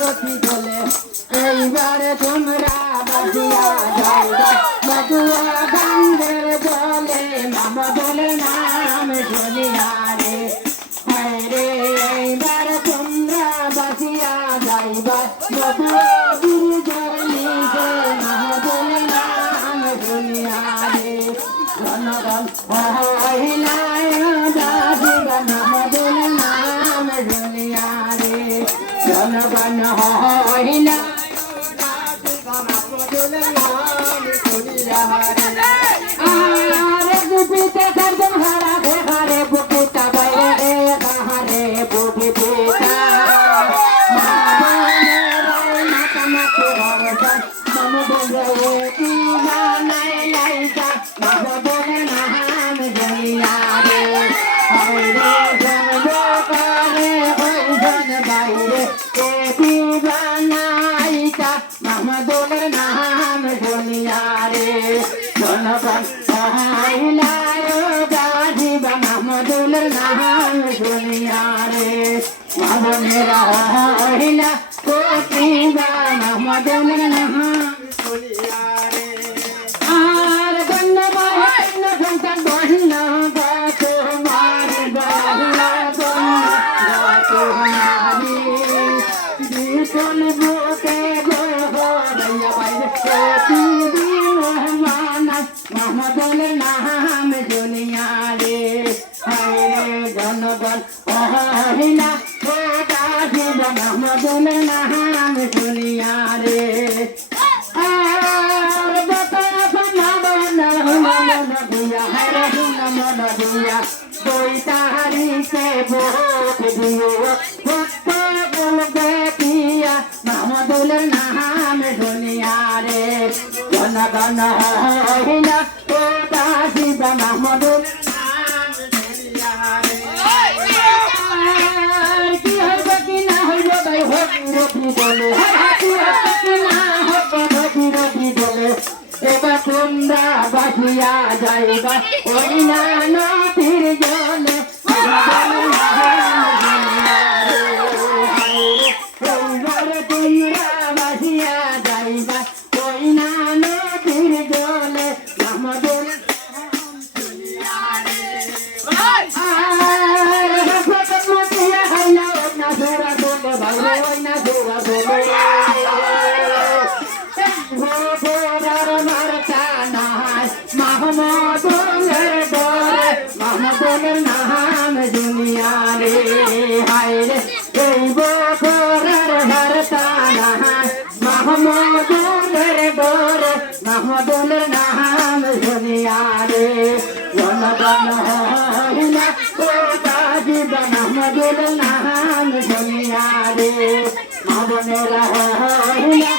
রথি বলে এইবারে তোমরা বাজিয়া যাইবা বটুয়া গাঙ্গের বলে মামা বলে নাম শুনিয়া রে হায় রে এইবার তোমরা বাজিয়া যাইবা বটুয়া দুর্গের নিচে মামা বলে নাম শুনিয়া রে জনগণ হইলায় দাসিবা মামা বলে নাম শুনিয়া রে জনগণ হইলা আরে বুপিতে করদম হারা ঘরে বুপিতা বাইরে হারে বুপিতা মাতা মাতা হরজন মম বলে কি নাই লাইকা মম বলে নাম জলিয়া রে হরে জনগ করে হইজন বাইরে কে দিবানাইকা মম বলে নাম জলিয়া রে জনগণ হইলায় গাজিবা মাহমুদুলের নাম শুনিয়া রে মামনেরা হইলা কোটিবা মাহমুদুলের নাম শুনিয়া রে আর ধন্যবাদ সন্তান বহন তোমার বহলা তোমারি বিপুল বুকে গোহরয়া বাইরে কোটি মাহমুদুলের নাম শুনিয়া রে হায় জনগণ হইলা গাজিব মাহমুদুলের নাম শুনিয়া রে আর বতনা বনা দিয়া হরে মন দিয়া দুই তারিখে ভোট দিও ভক্ত বলবে পিয়া মাহমুদুলের নাম শুনিয়া রে জনগণ হইলা গাজিব মাহমুদুলের নাম শুনিয়া রে কি হইব কি না হইব ভাই হোক রবি বলে কি হইব কি না হোক রবি বলে এবার তোমরা বাসিয়া যাইবা ওই না নদীর জলে তোমরা বাসিয়া যাইবা ওই না নদীর জলে মাহমুদুলের মাহমুদুলের নাম দুনিয়া রে হায় রে এই বকরের হরতানা মাহমুদুলের ডোরে মাহমুদুলের নাম দুনিয়া রে জনগণ হইলা গাজিব মাহমুদুলের নাম দুনিয়া রে মামনেরা হইলা